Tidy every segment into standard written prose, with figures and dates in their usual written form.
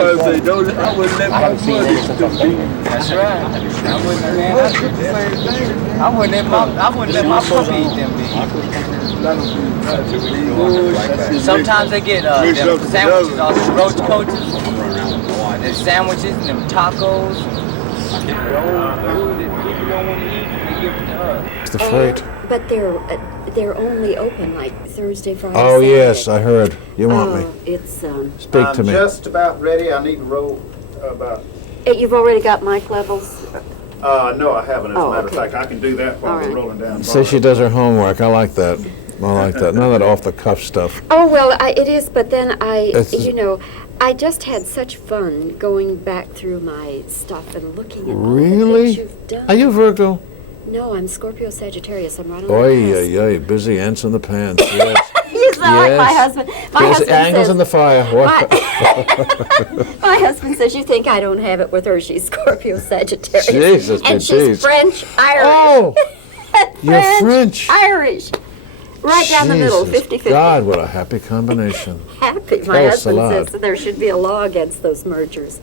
I wouldn't let my money do. That's right. I wouldn't let my puppy eat them beans. Sometimes they get them sandwiches, all the roach coaches, and sandwiches and them tacos. The food that people don't want to eat, they give it to us. It's the freight. But they're only open like Thursday, Friday, Oh, Saturday. Yes, I heard. You want me? It's, Speak to me. I'm just about ready. I need to roll about... You've already got mic levels? No, I haven't. As a matter of okay. fact, I can do that while we're rolling down. See, she does her homework. I like that. I like that. None of that off-the-cuff stuff. Oh, well, it is, but then I just had such fun going back through my stuff and looking at all the Really? things you've done. Are you Virgo? No, I'm Scorpio Sagittarius. I'm right on Oy, the oy, oy. Busy ants in the pants. Yes. You sound like my Yes. husband. My There's husband angles says, in the fire. What? my husband says, you think I don't have it with her. She's Scorpio Sagittarius. Jesus, and big she's cheese. French Irish. Oh, you're French. Irish. Right down the middle, Jesus 50-50. God, what a happy combination. Happy. My Oh, husband salad. says there should be a law against those mergers.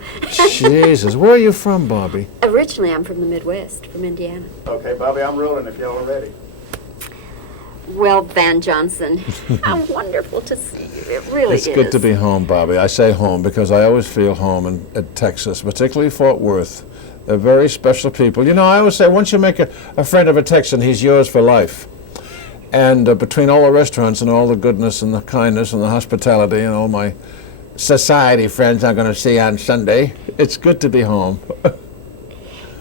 Jesus, where are you from, Bobbie? Originally, I'm from the Midwest, from Indiana. Okay, Bobbie, I'm rolling if y'all are ready. Well, Van Johnson, how wonderful to see you. It really is. It's good to be home, Bobbie. I say home because I always feel home in Texas, particularly Fort Worth. They're very special people. You know, I always say once you make a friend of a Texan, he's yours for life. And between all the restaurants and all the goodness and the kindness and the hospitality and all my society friends I'm going to see on Sunday, it's good to be home.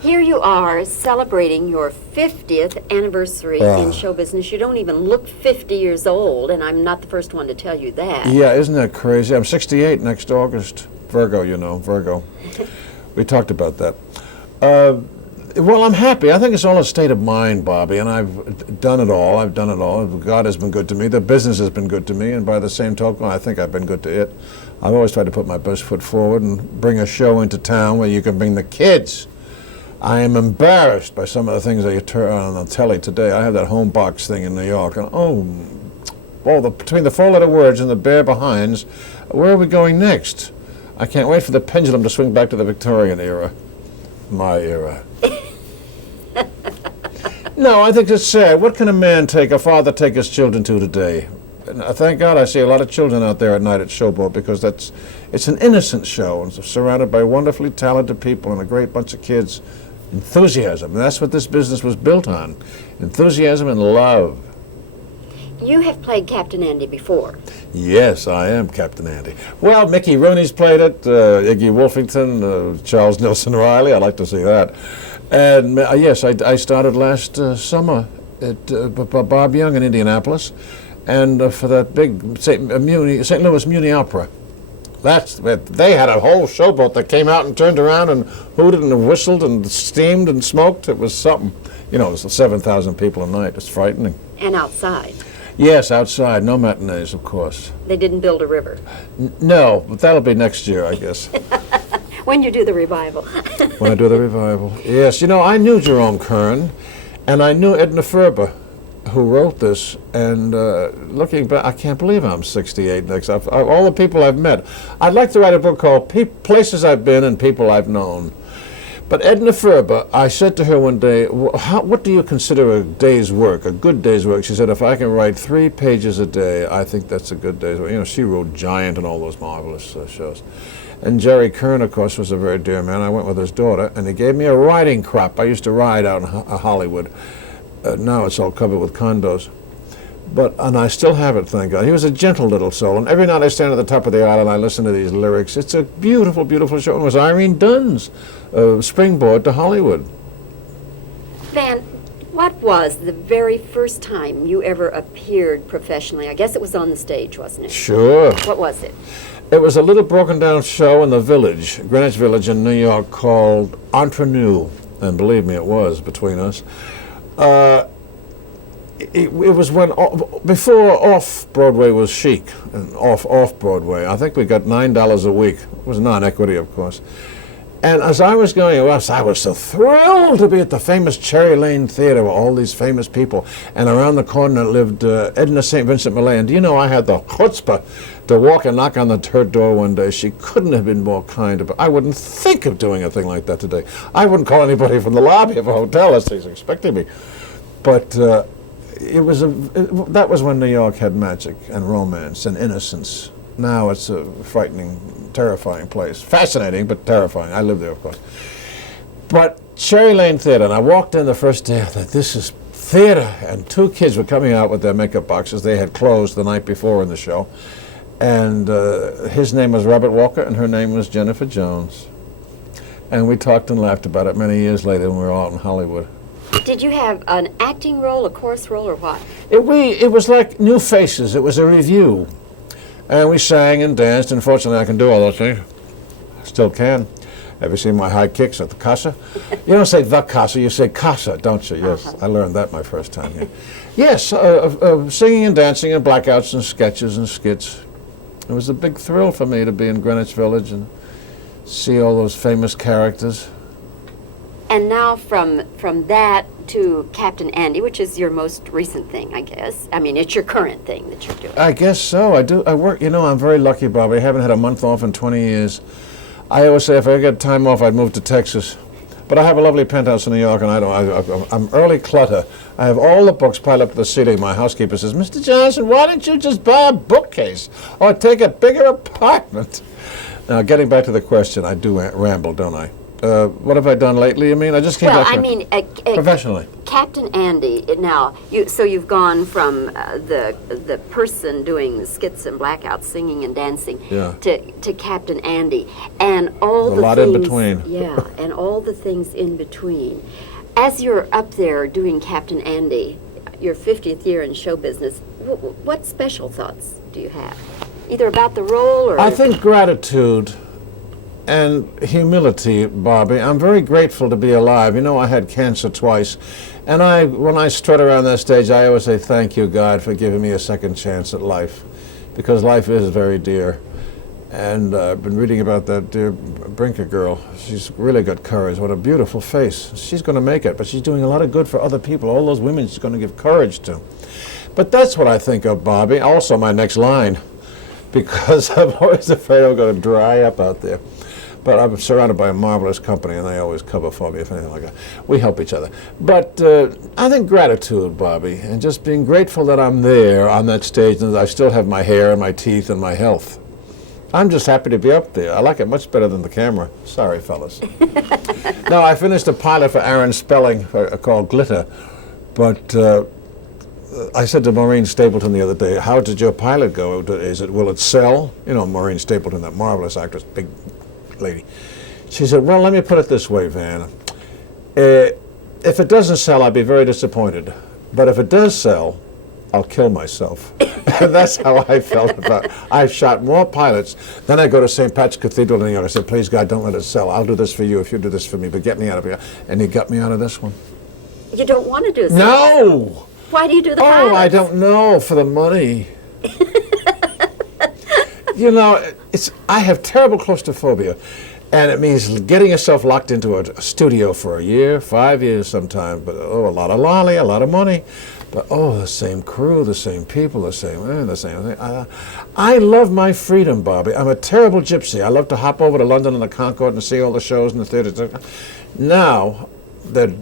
Here you are celebrating your 50th anniversary in show business. You don't even look 50 years old, and I'm not the first one to tell you that. Yeah, isn't that crazy? I'm 68 next August. Virgo, you know, Virgo. We talked about that. Well, I'm happy. I think it's all a state of mind, Bobbie, and I've done it all. I've done it all. God has been good to me. The business has been good to me, and by the same token, I think I've been good to it. I've always tried to put my best foot forward and bring a show into town where you can bring the kids. I am embarrassed by some of the things that you turn on the telly today. I have that home box thing in New York, and between the four-letter words and the bare behinds, where are we going next? I can't wait for the pendulum to swing back to the Victorian era. My era. No, I think it's sad. What can a father take his children to today? And thank God I see a lot of children out there at night at Showboat because it's an innocent show and it's surrounded by wonderfully talented people and a great bunch of kids. Enthusiasm, and that's what this business was built on. Enthusiasm and love. You have played Captain Andy before. Yes, I am Captain Andy. Well, Mickey Rooney's played it, Iggy Wolfington, Charles Nelson Riley, I'd like to see that. And yes, I started last summer at Bob Young in Indianapolis, and for that big St. Louis Muni Opera. They had a whole showboat that came out and turned around and hooted and whistled and steamed and smoked. It was something. You know, it was 7,000 people a night. It's frightening. And outside. Yes, outside. No matinees, of course. They didn't build a river. No, but that'll be next year, I guess. When you do the revival. When I do the revival. Yes, you know, I knew Jerome Kern, and I knew Edna Ferber, who wrote this, and looking back, I can't believe I'm 68 next. All the people I've met. I'd like to write a book called Places I've Been and People I've Known. But Edna Ferber, I said to her one day, what do you consider a day's work, a good day's work? She said, if I can write 3 pages a day, I think that's a good day's work. You know, she wrote Giant and all those marvelous shows. And Jerry Kern, of course, was a very dear man. I went with his daughter, and he gave me a riding crop. I used to ride out in Hollywood. Now it's all covered with condos. And I still have it, thank God. He was a gentle little soul, and every night I stand at the top of the island, I listen to these lyrics. It's a beautiful, beautiful show. And it was Irene Dunn's springboard to Hollywood. Van, what was the very first time you ever appeared professionally? I guess it was on the stage, wasn't it? Sure. What was it? It was a little broken-down show in the Village, Greenwich Village in New York, called Entre Nous, and believe me, it was between us. It was before off-Broadway was chic, and off-Broadway. I think we got $9 a week. It was non-equity, of course. And as I was going west, I was so thrilled to be at the famous Cherry Lane Theater with all these famous people. And around the corner lived Edna St. Vincent Millay. And do you know, I had the chutzpah to walk and knock on her door one day. She couldn't have been more kind. But I wouldn't think of doing a thing like that today. I wouldn't call anybody from the lobby of a hotel as he's expecting me. But that was when New York had magic and romance and innocence. Now it's a frightening, terrifying place. Fascinating, but terrifying. I live there, of course. But Cherry Lane Theater, and I walked in the first day, I thought, this is theater. And 2 kids were coming out with their makeup boxes. They had closed the night before in the show. And his name was Robert Walker, and her name was Jennifer Jones. And we talked and laughed about it many years later when we were out in Hollywood. Did you have an acting role, a chorus role, or what? It was like New Faces. It was a review. And we sang and danced, and fortunately I can do all those things. Still can. Have you seen my high kicks at the Casa? You don't say the Casa, you say Casa, don't you? Yes, I learned that my first time here. Yes, singing and dancing and blackouts and sketches and skits. It was a big thrill for me to be in Greenwich Village and see all those famous characters. And now from that to Captain Andy, which is your most recent thing, I guess. I mean, it's your current thing that you're doing. I guess so. I work, I'm very lucky, Bobbie. I haven't had a month off in 20 years. I always say if I get time off, I'd move to Texas. But I have a lovely penthouse in New York, and I'm early clutter. I have all the books piled up to the ceiling. My housekeeper says, Mr. Johnson, why don't you just buy a bookcase or take a bigger apartment? Now, getting back to the question, I do ramble, don't I? What have I done lately, you mean? I just came back professionally. Captain Andy, now, you've gone from the person doing the skits and blackouts, singing and dancing, to Captain Andy, and all the things... A lot in between. Yeah, and all the things in between. As you're up there doing Captain Andy, your 50th year in show business, what special thoughts do you have? Either about the role or... I think gratitude and humility, Bobbie. I'm very grateful to be alive. I had cancer twice, and when I strut around that stage, I always say, thank you, God, for giving me a second chance at life, because life is very dear. And I've been reading about that dear Brinker girl. She's really got courage. What a beautiful face. She's going to make it, but she's doing a lot of good for other people. All those women she's going to give courage to. But that's what I think of, Bobbie. Also my next line, because I'm always afraid I'm going to dry up out there. But I'm surrounded by a marvelous company, and they always cover for me if anything like that. We help each other. But I think gratitude, Bobbie, and just being grateful that I'm there on that stage and that I still have my hair and my teeth and my health. I'm just happy to be up there. I like it much better than the camera. Sorry, fellas. Now, I finished a pilot for Aaron Spelling called Glitter, but I said to Maureen Stapleton the other day, how did your pilot go? Will it sell? Maureen Stapleton, that marvelous actress, big lady. She said, well, let me put it this way, Van. If it doesn't sell, I'd be very disappointed. But if it does sell, I'll kill myself. And that's how I felt about it. I've shot more pilots. Then I go to St. Patrick's Cathedral in New York. I said, please, God, don't let it sell. I'll do this for you if you do this for me, but get me out of here. And he got me out of this one. You don't want to do this? No! Why do you do the pilots? Oh, I don't know, for the money. I have terrible claustrophobia, and it means getting yourself locked into a studio for a year, 5 years sometimes, but a lot of lolly, a lot of money, but the same crew, the same people, the same thing. I love my freedom, Bobbie. I'm a terrible gypsy. I love to hop over to London and the Concord and see all the shows in the theaters. Now, they're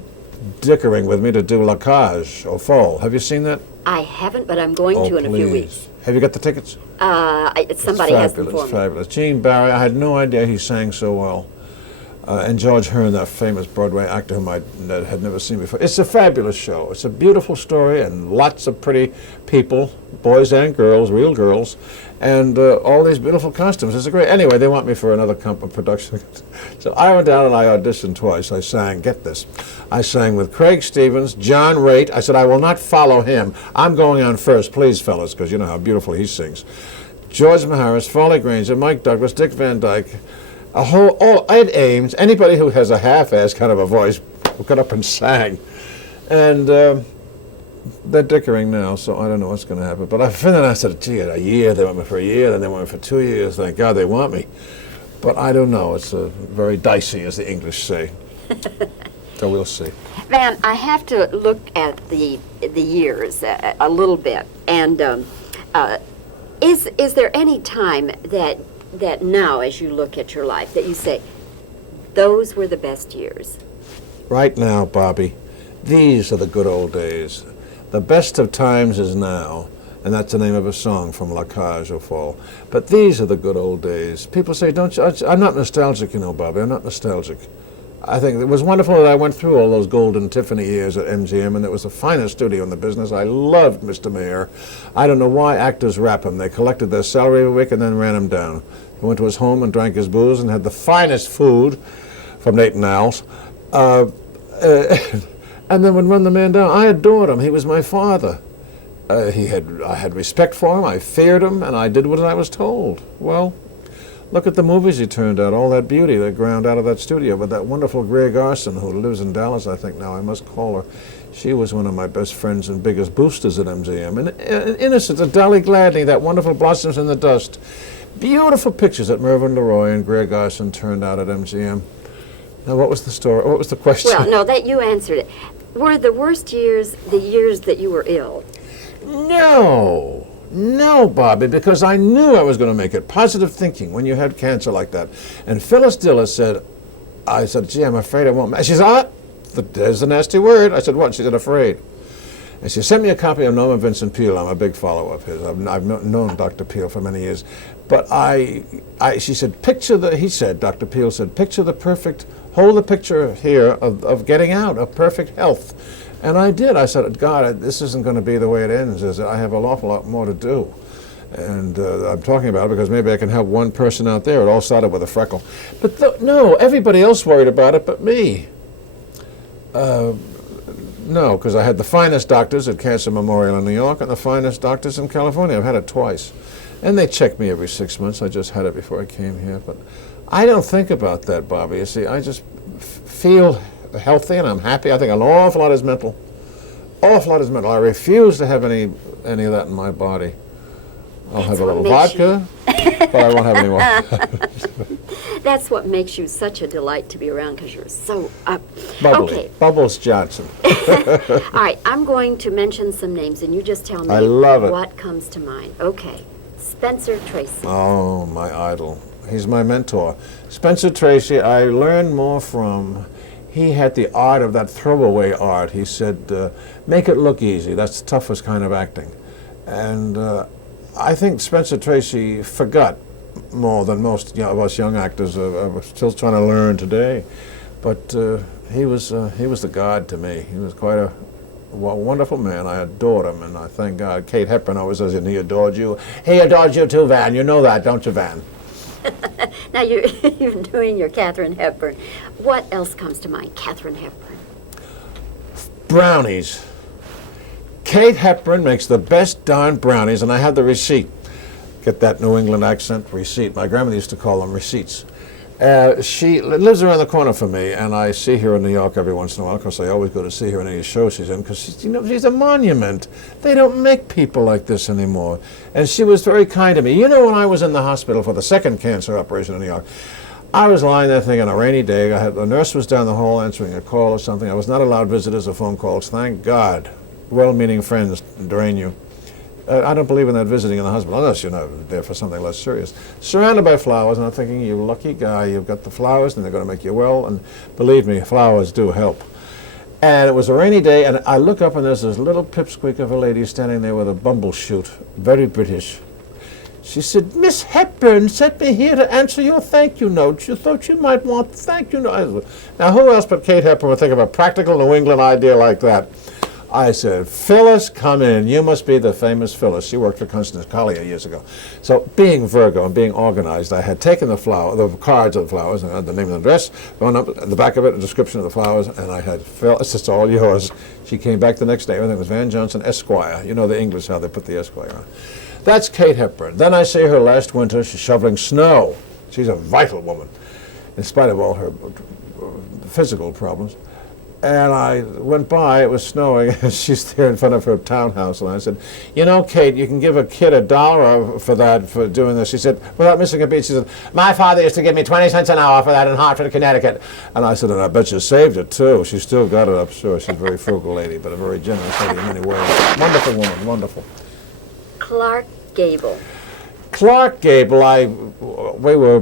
dickering with me to do La Cage au Fall. Have you seen that? I haven't, but I'm going to in a few weeks. Have you got the tickets? Somebody has them for me. It's fabulous. Gene Barry, I had no idea he sang so well. And George Hearn, that famous Broadway actor whom I had never seen before. It's a fabulous show. It's a beautiful story and lots of pretty people, boys and girls, real girls, and all these beautiful costumes. It's great. Anyway, they want me for another production. So I went down and I auditioned twice. I sang, get this, I sang with Craig Stevens, John Raitt. I said, I will not follow him. I'm going on first, please, fellas, because you know how beautiful he sings. George Maharis, Folly Granger, Mike Douglas, Dick Van Dyke, Ed Ames, anybody who has a half-ass kind of a voice got up and sang. And they're dickering now, so I don't know what's going to happen. But I said, gee, a year, they want me for a year, then they want me for 2 years. Thank God they want me. But I don't know. It's very dicey, as the English say. So we'll see. Van, I have to look at the years a little bit. And is there any time that now, as you look at your life, that you say, those were the best years? Right now, Bobbie, these are the good old days. The best of times is now. And that's the name of a song from La Cage au Fall. But these are the good old days. People say, don't you? I'm not nostalgic, you know, Bobbie. I'm not nostalgic. I think it was wonderful that I went through all those golden Tiffany years at MGM, and it was the finest studio in the business. I loved Mr. Mayer. I don't know why actors rap him. They collected their salary every week and then ran him down. He went to his home and drank his booze and had the finest food from Nate and Al's. And then would run the man down. I adored him. He was my father. I had respect for him, I feared him, and I did what I was told. Well, look at the movies he turned out, all that beauty that ground out of that studio. But that wonderful Greer Garson, who lives in Dallas, I think now, I must call her. She was one of my best friends and biggest boosters at MGM. And Innocence, and Dolly Gladney, that wonderful Blossoms in the Dust. Beautiful pictures that Mervyn LeRoy and Greer Garson turned out at MGM. Now, what was the story? What was the question? Well, no, that you answered it. Were the worst years the years that you were ill? No, Bobbie, because I knew I was going to make it. Positive thinking when you had cancer like that. And Phyllis Diller said, I said, gee, I'm afraid I won't. She said, there's the nasty word. I said, what? She said, afraid. And she sent me a copy of Norman Vincent Peale. I'm a big follower of his. I've known Dr. Peale for many years. But she said, Dr. Peale said, picture the perfect, hold the picture here of getting out, of perfect health. And I did. I said, God, this isn't going to be the way it ends. I have an awful lot more to do. And I'm talking about it because maybe I can help one person out there. It all started with a freckle. But no, everybody else worried about it but me. No, because I had the finest doctors at Cancer Memorial in New York and the finest doctors in California. I've had it twice. And they check me every 6 months. I just had it before I came here. But I don't think about that, Bobbie. You see, I just feel healthy and I'm happy. I think an awful lot is mental. Awful lot is mental. I refuse to have any of that in my body. I'll have a little vodka, but I won't have any more. That's what makes you such a delight to be around, because you're so up. Bubbly. Okay. Bubbles Johnson. All right, I'm going to mention some names, and you just tell me what comes to mind. Okay. Spencer Tracy. Oh, my idol. He's my mentor. Spencer Tracy, I learned more from. He had the art of that throwaway art. He said, make it look easy. That's the toughest kind of acting. And I think Spencer Tracy forgot more than most of us young actors are still trying to learn today. But he was the god to me. He was quite a wonderful man. I adored him, and I thank God. Kate Hepburn always says, and he adored you. He adored you too, Van. You know that, don't you, Van? Now you're doing your Katharine Hepburn. What else comes to mind? Katharine Hepburn. Brownies. Kate Hepburn makes the best darn brownies, and I have the receipt. Get that New England accent, receipt. My grandmother used to call them receipts. She lives around the corner from me, and I see her in New York every once in a while. Of course, I always go to see her in any show she's in, because she's a monument. They don't make people like this anymore. And she was very kind to me. You know, when I was in the hospital for the second cancer operation in New York, I was lying there thinking, a rainy day, the nurse was down the hall answering a call or something. I was not allowed visitors or phone calls. Thank God. Well-meaning friends drain you. I don't believe in that visiting in the hospital, unless you're not there for something less serious. Surrounded by flowers, and I'm thinking, you lucky guy, you've got the flowers, and they're going to make you well, and believe me, flowers do help. And it was a rainy day, and I look up, and there's this little pipsqueak of a lady standing there with a bumbleshoot, very British. She said, Miss Hepburn sent me here to answer your thank you note. She thought you might want thank you note. Now, who else but Kate Hepburn would think of a practical New England idea like that? I said, Phyllis, come in. You must be the famous Phyllis. She worked for Constance Collier years ago. So being Virgo and being organized, I had taken the cards of the flowers, and I had the name and address, going up at the back of it, a description of the flowers, and I had, Phyllis, it's all yours. She came back the next day. Everything was Van Johnson, Esquire. You know the English, how they put the Esquire on. That's Kate Hepburn. Then I see her last winter. She's shoveling snow. She's a vital woman, in spite of all her physical problems. And I went by, it was snowing, and she's there in front of her townhouse, and I said, you know, Kate, you can give a kid $1 for that, for doing this. She said, without missing a beat, she said, my father used to give me 20 cents an hour for that in Hartford, Connecticut. And I said, and I bet you saved it, too. She still got it, I'm sure. She's a very frugal lady, but a very generous lady in many ways. Wonderful woman, wonderful. Clark Gable. Clark Gable, we were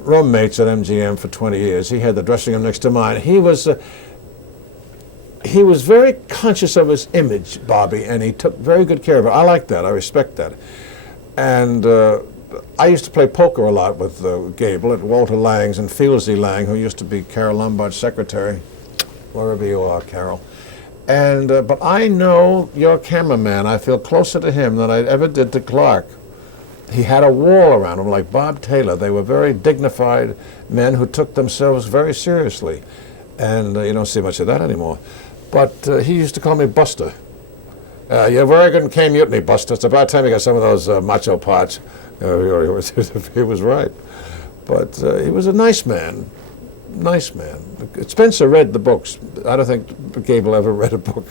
roommates at MGM for 20 years. He had the dressing room next to mine. He was very conscious of his image, Bobbie, and he took very good care of it. I like that. I respect that. And I used to play poker a lot with Gable at Walter Lang's and Fieldsy Lang, who used to be Carol Lombard's secretary, wherever you are, Carol. And but I know your cameraman. I feel closer to him than I ever did to Clark. He had a wall around him, like Bob Taylor. They were very dignified men who took themselves very seriously. And you don't see much of that anymore. But he used to call me Buster. You're very good in K Mutiny, Buster. It's about time you got some of those macho parts. He was right. But he was a nice man. Nice man. Spencer read the books. I don't think Gable ever read a book.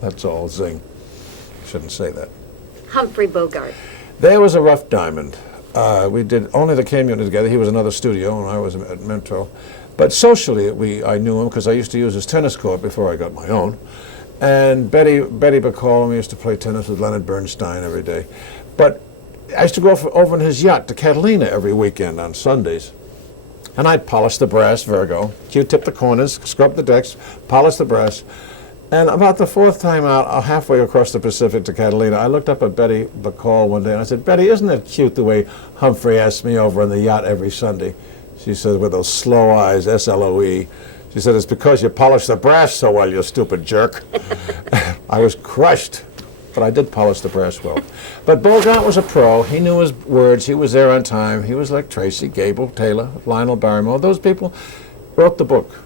That's all, zing. Shouldn't say that. Humphrey Bogart. There was a rough diamond. We did only the K Mutiny together. He was another studio, and I was at Mentor. But socially, I knew him because I used to use his tennis court before I got my own. And Betty Bacall, we used to play tennis with Leonard Bernstein every day. But I used to go over in his yacht to Catalina every weekend on Sundays. And I'd polish the brass, Virgo, Q-tip the corners, scrub the decks, polish the brass. And about the fourth time out, halfway across the Pacific to Catalina, I looked up at Betty Bacall one day and I said, Betty, isn't it cute the way Humphrey asks me over on the yacht every Sunday? She said with those slow eyes, S-L-O-E. She said, it's because you polish the brass so well, you stupid jerk. I was crushed, but I did polish the brass well. But Bogart was a pro. He knew his words. He was there on time. He was like Tracy, Gable, Taylor, Lionel Barrymore. Those people wrote the book.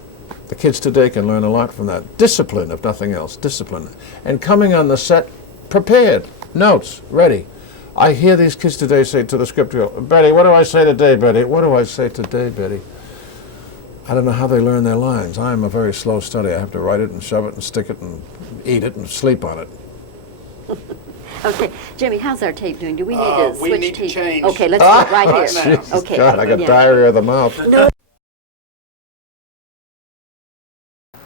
The kids today can learn a lot from that. Discipline, if nothing else, discipline. And coming on the set, prepared, notes, ready. I hear these kids today say to the script girl, Betty, what do I say today, Betty? What do I say today, Betty? I don't know how they learn their lines. I'm a very slow study. I have to write it and shove it and stick it and eat it and sleep on it. Okay, Jimmy, how's our tape doing? Do we need to switch we need tape? to change. Okay, let's do it right here. now. Okay. God, I got yeah. diarrhea of the mouth. No.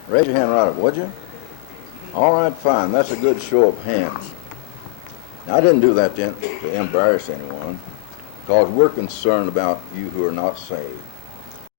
Raise your hand right up, would you? All right, fine. That's a good show of hands. Now, I didn't do that to embarrass anyone, because we're concerned about you who are not saved.